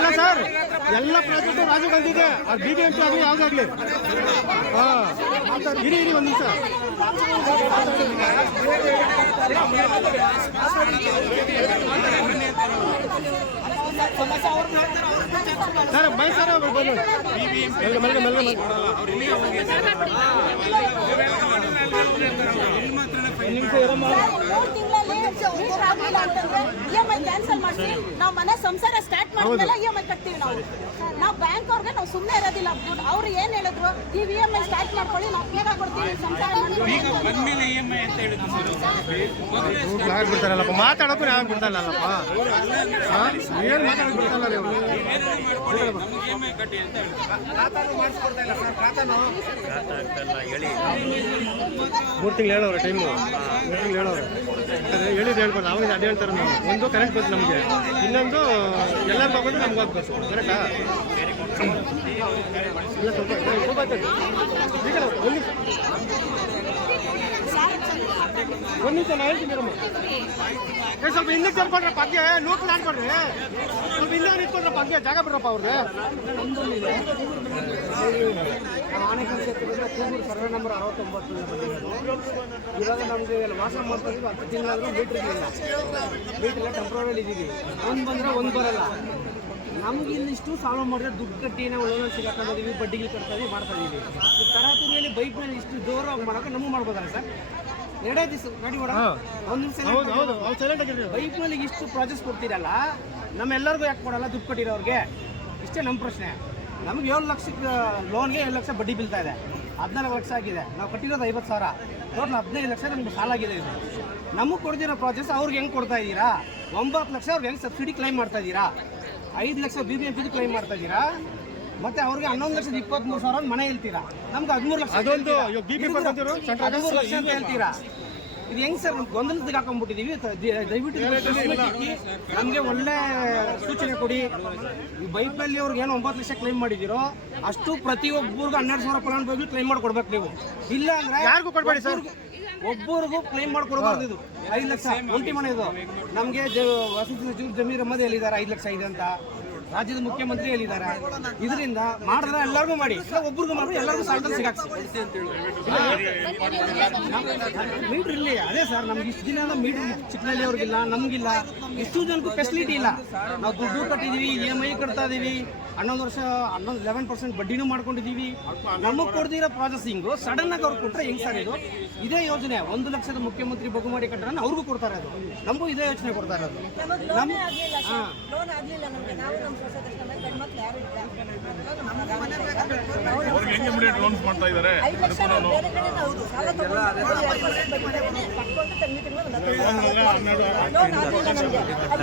ಅಲ್ಲ ಸರ್, ಎಲ್ಲ ಪ್ರಾಜೆಕ್ಟು ರಾಜು ಬಂದಿದೆ. ಅದು ಬಿ ಪಿ ಆಗಲಿ. ಯಾವುದಾಗಲಿ ಹಾಂ, ಇರಿ ಇರಿ ಒಂದು ನಿಮಿಷ. ಸರ್ ಬೈ ಸರ್, ಅವ್ರು ಬಂದು ಆಗ್ಲಿಲ್ಲ ಅಂತಂದ್ರೆ ಕ್ಯಾನ್ಸಲ್ ಮಾಡಿಸಿ ನಾವು ಮನೆ ಸಂಸಾರ ಸ್ಟಾರ್ಟ್ ಮಾಡಿದ್ಮೇಲೆ ಐ ಕಟ್ತೀವಿ ನಾವು. ನಾವು ಬ್ಯಾಂಕ್ ಅವ್ರಿಗೆ ನಾವು ಸುಮ್ಮನೆ ಇರೋದಿಲ್ಲ ದುಡ್ಡು ಅವ್ರು ಏನು ಹೇಳಿದ್ರು ಈ ಐ ಸ್ಟಾರ್ಟ್ ಮಾಡ್ಕೊಳ್ಳಿ ನಾವು ಬೇಗ ಕೊಡ್ತೀವಿ ಸಂಸಾರ ಇ ಎಂ ಯಾರು ಬಿಡ್ತಾರಲ್ಲಪ್ಪ ಮಾತಾಡೋಕ್ಕೂ ಯಾರು ಬಿಡ್ತಾರಲ್ಲಪ್ಪ ಏನು ಮಾತಾಡೋಕೆ ಬಿಡ್ತಾರಲ್ಲ ನೀವು ನಮ್ಗೆ ಇ ಎಂ ಐ ಕಟ್ಟಿ ಅಂತ ಹೇಳಿದ್ರು. ಮೂರು ತಿಂಗಳು ಹೇಳೋರು ಟೈಮು. ಮೂರು ತಿಂಗಳು ಹೇಳೋರು. ಅದೇ ಹೇಳಿದ್ದು ಹೇಳ್ಬೋದು ಅವಾಗ ಅದೇ ಹೇಳ್ತಾರೆ ನಾವು ಒಂದು ಕರೆಂಟ್ ಬೇಕು ನಮಗೆ ಇನ್ನೊಂದು ಎಲ್ಲ ಹೋಗೋದು ನಮ್ಗೆ ಹೋಗ್ಬೇಕು ಕರೆಕ್ಟಾ ಇಲ್ಲ ಸ್ವಲ್ಪ. ಈಗ ಒಂದು ನಿಮಿಷ ನಾ ಹೇಳ್ತೀನಿ ಸ್ವಲ್ಪ ಹಿಂದಕ್ಕೆ ಕರ್ಕೊಂಡ್ರೆ ಬಗ್ಗೆ ನೂಕು ಅನ್ಕೊಡ್ರಿ ಸ್ವಲ್ಪ ಹಿಂದೆ ನಿಂತ್ಕೊಂಡ್ರೆ ಬಗ್ಗೆ ಜಾಗ ಬಿಡ್ರಪ್ಪ ಅವ್ರಿಗೆ ಕೂಗೂರು ಸರ್ವೆ ನಂಬರ್ ಅರವತ್ತೊಂಬತ್ತು ಇವಾಗ ನಮಗೆ ವಾಸ ಮಾಡ್ತಾ ಹತ್ತು ಮೀಟ್ರ್ ಇರಲಿಲ್ಲ ಮೀಟ್ರ್ ಇದ್ದೀವಿ ಒಂದು ಬಂದರೆ ಒಂದು ಬರಲ್ಲ ನಮ್ಗೆ ಇಲ್ಲಿಷ್ಟು ಸಾಲ್ವ್ ಮಾಡಿದ್ರೆ ದುಡ್ಡು ಕಟ್ಟಿ ನಾವು ಲೋನ್ ಸಿಗಾಕೊಂಡಿದ್ದೀವಿ ಬಡ್ಡಿಗೆ ಕಟ್ತಾ ಇದೀವಿ, ಮಾಡ್ತಾ ಇದೀವಿ. ತರಾತುರಿಯಲ್ಲಿ ಬೈಕ್ ಮೇಲೆ ಇಷ್ಟು ಜೋರಾಗಿ ಮಾಡೋಕೆ ನಮಗೂ ಮಾಡ್ಬೋದಲ್ಲ ಸರ್? ಎರಡೇ ದಿವಸ ಗಾಡಿ. ಒಂದು ನಿಮಿಷ ಬೈಕ್ ಮೇಲೆ ಇಷ್ಟು ಪ್ರಾಜೆಕ್ಟ್ ಕೊಡ್ತೀರಲ್ಲ ನಮ್ಮೆಲ್ಲರಿಗೂ ಯಾಕೆ ಕೊಡಲ್ಲ ದುಡ್ಡು ಕೊಟ್ಟಿರೋರಿಗೆ? ಇಷ್ಟೇ ನಮ್ಮ ಪ್ರಶ್ನೆ. ನಮ್ಗೆ ಏಳು ಲಕ್ಷಕ್ಕೆ ಲೋನ್ಗೆ ಏಳು ಲಕ್ಷ ಬಡ್ಡಿ ಬೀಳ್ತಾ ಇದೆ. ಹದಿನಾಲ್ಕು ಲಕ್ಷ ಆಗಿದೆ. ನಾವು ಕಟ್ಟಿರೋದು ಐವತ್ತು ಸಾವಿರ. ಟೋಟಲ್ ಹದಿನೈದು ಲಕ್ಷ ನಮ್ಗೆ ಸಾಲ ಆಗಿದೆ ಇದು. ನಮಗೆ ಕೊಡ್ದಿರೋ ಪ್ರಾಜೆಕ್ಟ್ಸ್ ಅವ್ರಿಗೆ ಹೆಂಗೆ ಕೊಡ್ತಾ ಇದ್ದೀರಾ? ಒಂಬತ್ತು ಲಕ್ಷ ಅವ್ರಿಗೆ ಹೆಂಗೆ ಸಬ್ಸಿಡಿ ಕ್ಲೈಮ್ ಮಾಡ್ತಾ ಇದ್ದೀರಾ? ಐದು lakh B B M claim ಮಾಡ್ತಾ ಇದ್ದೀರಾ? ಮತ್ತೆ ಅವ್ರಿಗೆ ಹನ್ನೊಂದು ಲಕ್ಷದ ಇಪ್ಪತ್ತ್ಮೂರು ಸಾವಿರ ಮನೆ ಹೇಳ್ತೀರಾ? ನಮ್ಗೆ ಹದಿಮೂರು ಲಕ್ಷ ಅದೊಂದು ಹೇಳ್ತೀರಾ. ಇವಾಗ ಇದು ಬರ್ಕೊಂತಿರೋ ಸೆಂಟ್ರಲ್ ಹದಿಮೂರು ಲಕ್ಷ ಅಂತ ಹೇಳ್ತೀರಾ? ಇದು ಹೆಂಗ್ ಸರ್ ಗೊಂದಲದಾಗ ಹಾಕೊಂಡ್ಬಿಟ್ಟಿದೀವಿ? ದಯವಿಟ್ಟು ನಮಗೆ ಒಳ್ಳೆ ಸೂಚನೆ ಕೊಡಿ. ಈ ಬೈಪಲ್ಲಿ ಅವ್ರಿಗೆ ಏನು ಒಂಬತ್ತು ಲಕ್ಷ ಕ್ಲೈಮ್ ಮಾಡಿದಿರೋ ಅಷ್ಟು ಪ್ರತಿಯೊಬ್ಬರಿಗೂ ಹನ್ನೆರಡು ಸಾವಿರ ಫಲಾನುಭವಿಗಳು ಕ್ಲೈಮ್ ಮಾಡಿ ಕೊಡ್ಬೇಕು ನೀವು. ಇಲ್ಲ ಅಂದ್ರೆ ಯಾರಿಗೂ ಕೊಡ್ಬೇಡಿ ಸರ್. ಒಬ್ಬರಿಗೂ ಕ್ಲೈಮ್ ಮಾಡ್ಕೊಡ್ಬಾರ್ದು ಇದು. ಐದು ಲಕ್ಷ ಒಂಟಿ ಮನೆ ಇದು. ನಮಗೆ ವಸತಿ ಸಚಿವರು ಜಮೀರ್ ಅಹಮದ್ ಹೇಳಿದ್ದಾರೆ ಐದು ಲಕ್ಷ ಇದೆ ಅಂತ. ರಾಜ್ಯದ ಮುಖ್ಯಮಂತ್ರಿ ಹೇಳಿದ್ದಾರೆ ಇದರಿಂದ ಮಾಡಿದ್ರೆ ಎಲ್ಲರಿಗೂ ಮಾಡಿ. ಒಬ್ಬರಿಗೂ ಮಾಡಿ ಎಲ್ಲರಿಗೂ ಸಾಲದಲ್ಲಿ ಸಿಗಾಕ್ಸಿ. ಮೀಟ್ರ್ ಇಲ್ಲಿ ಅದೇ ಸರ್, ನಮ್ಗೆ ಇಷ್ಟು ದಿನ ಮೀಟ್ರ್ ಚಿಕ್ಕನಳ್ಳಿ ಅವ್ರಿಗಿಲ್ಲ, ನಮಗಿಲ್ಲ. ಇಷ್ಟು ಜನಕ್ಕೂ ಫೆಸಿಲಿಟಿ ಇಲ್ಲ. ನಾವು ದುಡ್ಡು ಕಟ್ಟಿದೀವಿ ಇ ಎಂ ಐ ಕಟ್ತಾ ಇದೀವಿ. ಹನ್ನೊಂದು ವರ್ಷ ಹನ್ನೊಂದು ಲೆವೆನ್ ಪರ್ಸೆಂಟ್ ಬಡ್ಡಿನೂ ಮಾಡ್ಕೊಂಡಿದ್ದೀವಿ. ನಮಗೆ ಕೊಡ್ದಿರೋ ಪ್ರಾಸೆಸಿಂಗು ಸಡನ್ ಆಗಿ ಅವ್ರು ಕೊಟ್ಟರೆ ಹೆಂಗ್ ಸರ್ ಇದು? ಇದೇ ಯೋಜನೆ ಒಂದು ಲಕ್ಷದ ಮುಖ್ಯಮಂತ್ರಿ ಬಹುಮಾಡಿ ಕಟ್ಟಡ ಅವ್ರಿಗೂ ಕೊಡ್ತಾರೆ ಅದು. ನಮಗೂ ಇದೇ ಯೋಚನೆ ಕೊಡ್ತಾರೆ ಅದು. ನಮಗೆ ಲೋನೇ ಆಗ್ಲಿಲ್ಲ ಸರ್ ಲೋನ್ ಆಗ್ಲಿಲ್ಲ ನಮಗೆ. ನಾವು ನಮ್ಮ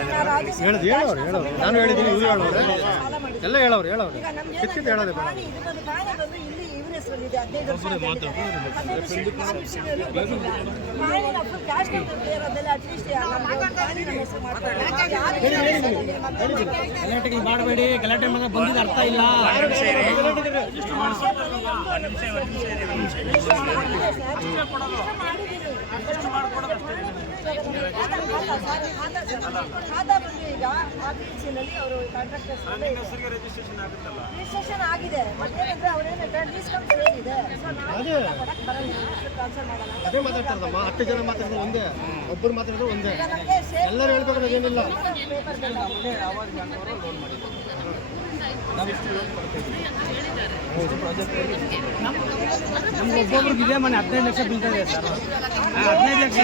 ಹೇಳಿದ್ರು ನಾನು ಹೇಳಿದ್ದೀನಿ ಇವ್ರು ಹೇಳೋರು. ಎಲ್ಲ ಹೇಳೋರು ಹೇಳೋರು ಈಗ ನಮ್ಗೆ ಕಿತ್ಕಿತ್ತು ಹೇಳೋದೆ ಬೇಡ. ಕಾಣಿ ಇದು ಬಂದು ಕಾಣೆ ಬಂದು ಇಲ್ಲಿ ಇವ್ರ ಹೆಸರಲ್ಲಿದೆ ಹದಿನೈದು ವರ್ಷ ಆಗಿದೆ. ಹದಿನೈದು ವರ್ಷ ಕಾಣೆ ವಿಷಯದಲ್ಲಿ ಗೊತ್ತಿಲ್ಲ. ಕಾಣೆ ನಾವು full cash ಕೊಟ್ಟು clear ಅದೆಲ್ಲ at least ನಮ್ಮ ಕಾಣೆ ನಮ್ಮ ಹೆಸರು ಮಾಡ್ತಾರೆ. ಯಾರು ಹೆಸರಲ್ಲಿ ಮತ್ತೆ ಗಲಾಟೆಗಳು ಮಾಡಬೇಡಿ. ಗಲಾಟೆ ಮಗ ಬಂದಿದ್ದು ಅರ್ಥ ಇಲ್ಲ. ಆಫೀಸಿನಲ್ಲಿ ಅವರು ಕಾಂಟ್ರಾಕ್ಟರ್ಸ್ ರಿಜಿಸ್ಟ್ರೇಷನ್ ಆಗಿದೆ. ಅವ್ರೇನು ಲೀಸ್ ಕಂಪ್ನಿ ಏನಿದೆ ಸೊ ನಾವು ಕೊಡಕ್ಕೆ ಬರಲ್ಲ. ಟ್ರಾನ್ಸ್ಫರ್ ಮಾಡಲ್ಲ. ಅದೇ ಮಾತಾಡ್ತಾರಮ್ಮ ಹತ್ತು ಜನ ಮಾತಾಡೋದು ಒಂದೇ. ಒಬ್ಬರು ಮಾತಾಡೋದು ಒಂದೇ. ಎಲ್ಲರೂ ಹೇಳ್ಬೇಕು ಏನಿಲ್ಲ ಪೇಪರ್ ನಮ್ಗೆ ಒಬ್ಬೊಬ್ರಿಗೆ ಇದೆ ಮನೆ ಹದಿನೈದು ಲಕ್ಷ ಬೀಳ್ತದೆ ಸರ್ ಹದಿನೈದು ಲಕ್ಷ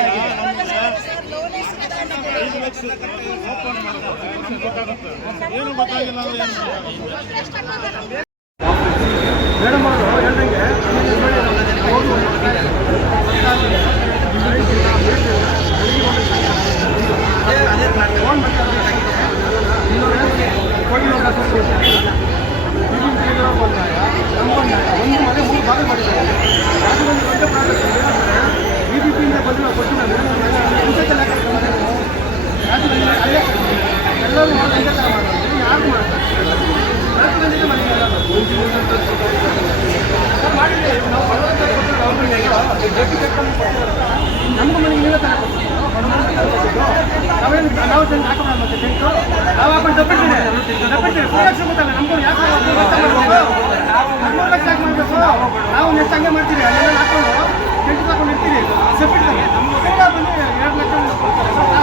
ಮೇಡಮ್ ಅವರು ಹೇಳ್ದಂಗೆ ಒಂದು ಮನೆ ಮೂರು ಭಾಗ ಮಾಡಿದ್ದಾರೆ ರಾಜ್ಯದಲ್ಲಿ ದೊಡ್ಡ ಪ್ರಾಜೆಕ್ಟ್ ಬಿ ಬಿ ಪಿಯಿಂದ ಬಂದಿರೋ ಕೊಟ್ಟು ನಾನು ಪಂಚಾಯತ್ ಲೆಕ್ಕ ರಾಜ್ಯದಲ್ಲಿ ಅಲ್ಲೇ ಎಲ್ಲರೂ ಮಾಡೋದು ಇದೇ ಥರ ಮಾಡೋದು ಯಾರು ಮಾಡ್ತಾರೆ ರಾಜ್ಯದಲ್ಲಿ ಮನೆಗೆಲ್ಲ ಸರ್ ಮಾಡಿದ್ರಿ ನಾವು ಬಡವರಿಗೆ ಕೊಟ್ಟಿರೋ ಅವ್ರಿಗೆ ಗಟ್ಟಿ ಕಟ್ಟನ್ನು ಕೊಟ್ಟಿರೋ ನಮ್ಗೂ ಮನೆಗೆ ನೀವೇ ತರ ನಾವೇನು ನಾವು ತಂದು ಹಾಕೋಣ ಮತ್ತೆ ಟೆಂಟು ನಾವು ಹಾಕೊಂಡು ತಪ್ಪಿರ್ತೀವಿ ತಪ್ಪಿರ್ತೀವಿ ಮೂರು ಲಕ್ಷ ಗೊತ್ತಲ್ಲ ನಮ್ಗೂ ಯಾಕೆ ಮೂರು ನಾವು ಯಾಕೆ ಮಾಡಬೇಕು ನಾವು ನೆಕ್ಸ್ಟ್ ಹಂಗೆ ಮಾಡ್ತೀವಿ ಅಲ್ಲೆಲ್ಲ ಹಾಕೊಂಡು ಟೆಂಟ್ ತಗೊಂಡು ಇರ್ತೀವಿ ಸೆಪ್ಪಿಡ್ತಾರೆ ಕೂಡ ಬಂದು ಎರಡು ಲಕ್ಷ